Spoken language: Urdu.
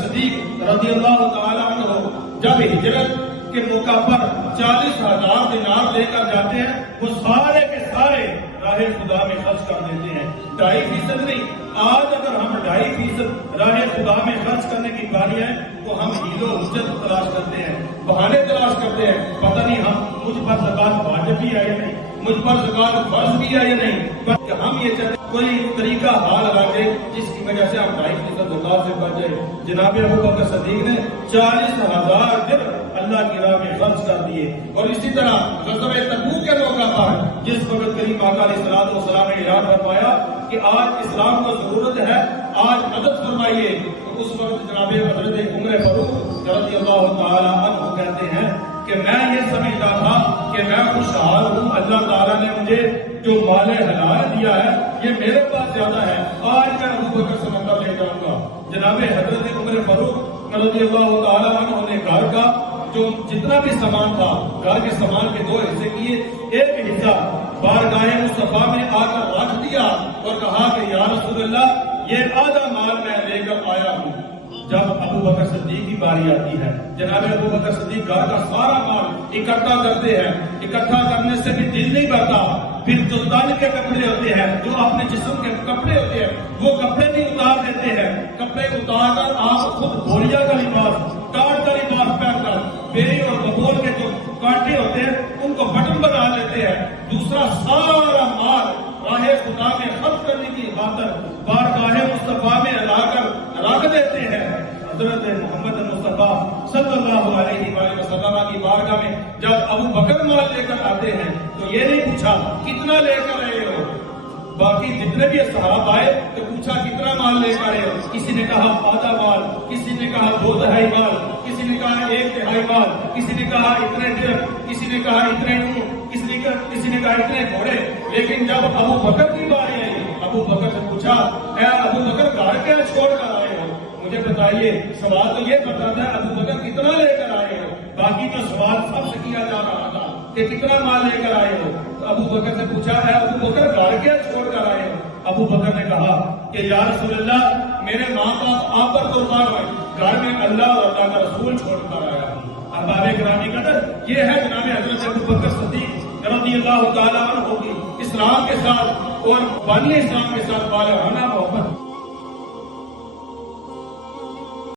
صدیق رضی اللہ تعالیٰ عنہ جب ہجرت کے موقع پر 40,000 دینار لے کر جاتے ہیں، وہ سارے کے سارے راہ خدا میں خرچ کر دیتے ہیں. 2.5% نہیں. آج اگر ہم 2.5% راہ خدا میں خرچ کرنے کی باری ہے تو ہم ہیلو حجت تلاش کرتے ہیں، بہانے تلاش کرتے ہیں. پتہ نہیں مجھ پر زکات واجب بھی ہے یا نہیں، مجھ پر زکات فرض بھی ہے یا نہیں. بلکہ ہم یہ چاہتے کوئی طریقہ حال لگا دے جس کی وجہ سے ہم 2.5% زکات سے بچ جائے. جناب ابو بکر صدیق نے 40,000 درہم اللہ کی راہ میں خرچ کر دیے. اور اسی طرح غزوہ تبوک کے موقع پر جس وقت کریم آقا علیہ الصلوۃ والسلام نے ارادہ فرمایا کہ آج اسلام کو ضرورت ہے، آج مدد فرمائیے، تو اس وقت جناب حضرت عمر فاروق رضی اللہ تعالی عنہ کہتے ہیں کہ میں یہ سمجھتا تھا کہ میں خوشحال ہوں، اللہ تعالیٰ نے مجھے جو مال حلال دیا ہے یہ میرے پاس زیادہ ہے، آج میں ابو بکر سے مطلب لے جاؤں گا. جناب حضرت عمر فاروق رضی اللہ تعالیٰ عنہ نے گھر کا جو جتنا بھی سامان تھا، گھر کے سامان کے 2 حصے کیے. ایک حصہ بارگاہ مصطفیٰ میں آ کر رکھ دیا اور کہا کہ یا رسول اللہ یہ آدھا مال میں لے کر آیا ہوں. جب ابو بکر صدیق کی باری آتی ہے، جناب ابو بکر صدیق گھر کا سارا مال اکٹھا کرتے ہیں. اکٹھا کرنے سے بھی دل نہیں بھرتا. پھر جو تن کے کپڑے ہوتے ہیں، جو اپنے جسم کے کپڑے ہوتے ہیں، وہ کپڑے بھی اتار دیتے ہیں. کپڑے اتار کر آپ خود بوریا کا لباس، ٹاٹ کا لباس پہن کر بیری اور ببول کے جو کانٹے ہوتے ہیں ان کو بٹن بنا لیتے ہیں. دوسرا سارا مال راہ خدا میں خرچ کرنے کی خاطر بارگاہ مصطفیٰ میں لا کر رکھ دیتے ہیں. حضرت محمد مصطفیٰ صلی اللہ علیہ وآلہ وسلم کی بارگاہ میں جب ابو بکر مال لے کر آتے ہیں تو یہ نہیں پوچھا کتنا لے کر آئے ہو. باقی جتنے بھی صحابہ آئے تو پوچھا کتنا مال لے کر آئے ہو. کسی نے کہا آدھا مال، کسی نے کہا 2/3 مال، کسی نے کہا 1/3 مال، کسی نے کہا اتنے درہم، کسی نے کہا اتنے اونٹ، کسی نے کہا اتنے گھوڑے. لیکن جب ابو بکر کی باری آئی، ابو بکر سے پوچھا اے ابو بکر گھر کیا چھوڑ کر آئے ہو؟ مجھے بتائیے. سوال تو یہ کرتا تھا ابو بکر کتنا لے کر آئے ہو، باقی تو سوال سب سے کیا جا رہا تھا کہ کتنا مال لے کر آئے ہو. تو ابو بکر سے پوچھا اے ابو بکر گھر کیا چھوڑ کر آئے ہو؟ ابو بکر نے کہا کہ یا رسول اللہ میرے ماں باپ آپ پر قربان ہوئے، گھر میں اللہ اور اللہ کا رسول چھوڑ کر آیا ہوں. احباب گرامی قدر، یہ ہے جناب حضرت ابو بکر صدیق رضی اللہ تعالیٰ عنہ کی اسلام کے ساتھ اور بانی اسلام کے ساتھ بالغانہ محبت.